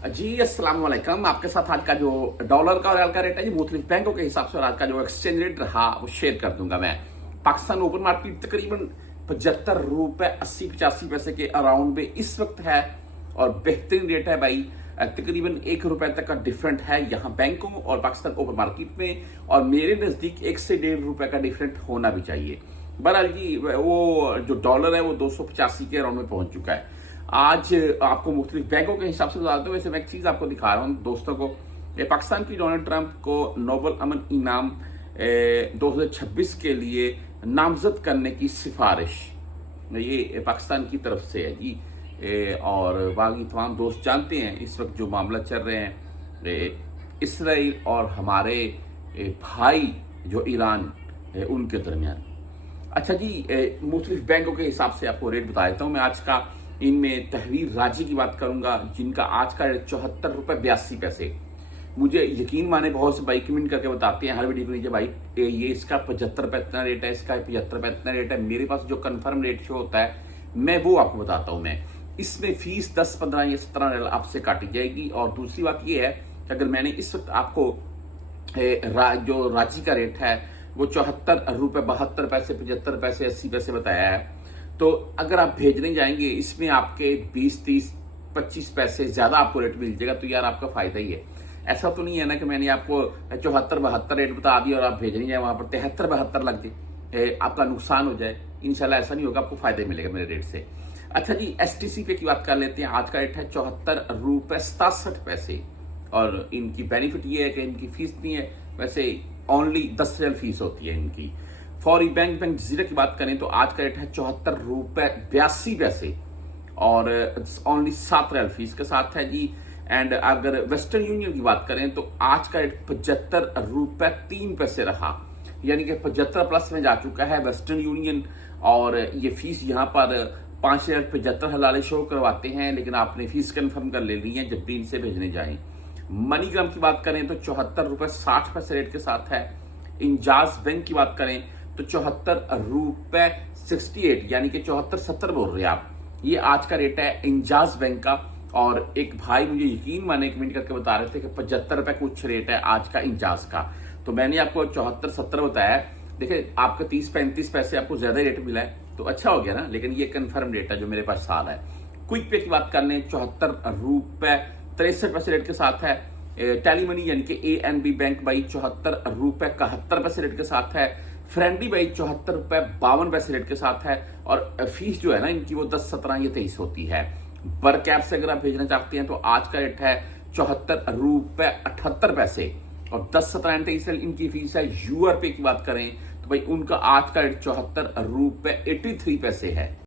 जी अस्सलाम वालेकुम। आपके साथ आज का जो डॉलर का और रियाल का रेट है जी मुख्तलिफ बैंकों के हिसाब से और आज का जो एक्सचेंज रेट रहा वो शेयर कर दूंगा मैं। पाकिस्तान ओपन मार्केट तकरीबन 75 रुपए 80-85 पैसे के अराउंड में इस वक्त है और बेहतरीन रेट है भाई। तकरीबन 1 रुपए तक का डिफरेंट है यहाँ बैंकों और पाकिस्तान ओपन मार्केट में, और मेरे नजदीक 1 से 1.5 रुपए का डिफरेंट होना भी चाहिए। बहरहाल जी वो जो डॉलर है वो 285 के अराउंड में पहुंच चुका है। आज आपको मुख्तलिफ बैंकों के हिसाब से बताते हुए वैसे मैं एक चीज आपको दिखा रहा हूँ दोस्तों को। पाकिस्तान की डोनाल्ड ट्रंप को नोबल अमन इनाम 2026 के लिए नामजद करने की सिफारिश ये पाकिस्तान की तरफ से है जी। और बाकी तमाम दोस्त जानते हैं इस वक्त जो मामला चल रहे हैं इसराइल और हमारे भाई जो ईरान उनके दरमियान। अच्छा जी, मुख्तलिफ बैंकों के हिसाब से आपको रेट बता देता हूँ मैं आज का। इनमें तहरीर राजी की बात करूंगा जिनका आज का रेट 74 रुपए 82 पैसे। मुझे यकीन माने बहुत से भाई कमेंट करके बताते हैं हर वीडियो के नीचे, भाई ये इसका 75 रुपए इतना रेट है, इसका 75 रुपए इतना रेट है। मेरे पास जो कंफर्म रेट शो होता है मैं वो आपको बताता हूं। मैं इसमें फीस 10, 15 या 17 रियाल आपसे काटी जाएगी। और दूसरी बात ये है कि अगर मैंने इस वक्त आपको जो रांची का रेट है वो 74 रुपए 72 पैसे 75 पैसे 80 पैसे बताया है, तो अगर आप भेजने जाएंगे इसमें आपके 20, 30, 25 पैसे ज्यादा आपको रेट मिल जाएगा, तो यार आपका फायदा ही है। ऐसा तो नहीं है ना कि मैंने आपको 74, 72 रेट बता दिया और आप भेजने जाए वहां पर 73, 72 लग जाए, आपका नुकसान हो जाए। इंशाल्लाह ऐसा नहीं होगा, आपको फायदा मिलेगा मेरे रेट से। अच्छा जी, एसटीसी पे की बात कर लेते हैं। आज का रेट है 74 रुपए 67 पैसे और इनकी बेनिफिट ये है कि इनकी फीस नहीं है, वैसे ओनली 10 रियाल फीस होती है इनकी। फौरी बैंक जजीरा की बात करें तो आज का रेट है 74 रुपए 82 पैसे और ओनली 7 रियाल फीस के साथ है जी। एंड अगर वेस्टर्न यूनियन की बात करें तो आज का रेट 75 रुपए 3 पैसे रहा, यानी कि 75 प्लस में जा चुका है वेस्टर्न यूनियन। और ये फीस यहाँ पर 5,75 हलाले शो करवाते हैं, लेकिन आपने फीस कंफर्म कर ले ली है जब भी इनसे भेजने जाएं। मनीग्राम की बात करें तो 74 रुपए 60 पैसे रेट के साथ है। इंजाज बैंक की बात करें तो 74 रुपए 68 यानी कि 74-70 बोल रहे हैं आप, ये आज का रेट है इंजाज बैंक का। और एक भाई मुझे यकीन माने कमेंट करके बता रहे थे कि 75 रुपए कुछ रेट है आज का इंजाज का, तो मैंने आपको 74-70 बताया। देखिए आपका 30-35 पैसे आपको ज्यादा रेट मिला है तो अच्छा हो गया ना, लेकिन ये कंफर्म रेट है जो मेरे पास साल है। क्विक पे की बात कर लें 74 रुपए 63 पैसे रेट के साथ है। टेली मनी यानी कि ANB बैंक भाई 74 रुपए 71 पैसे रेट के साथ है। फ्रेंडली भाई 74 रुपए 52 पैसे रेट के साथ है। और फीस जो है ना इनकी वो 10, 17 या 23 होती है। बर कैप से अगर आप भेजना चाहते हैं तो आज का रेट है 74 रुपए 78 पैसे और 10, 17 एंड 23 इनकी फीस है। यूआर पे की बात करें तो भाई उनका आज का रेट 74 रुपए 83 पैसे है।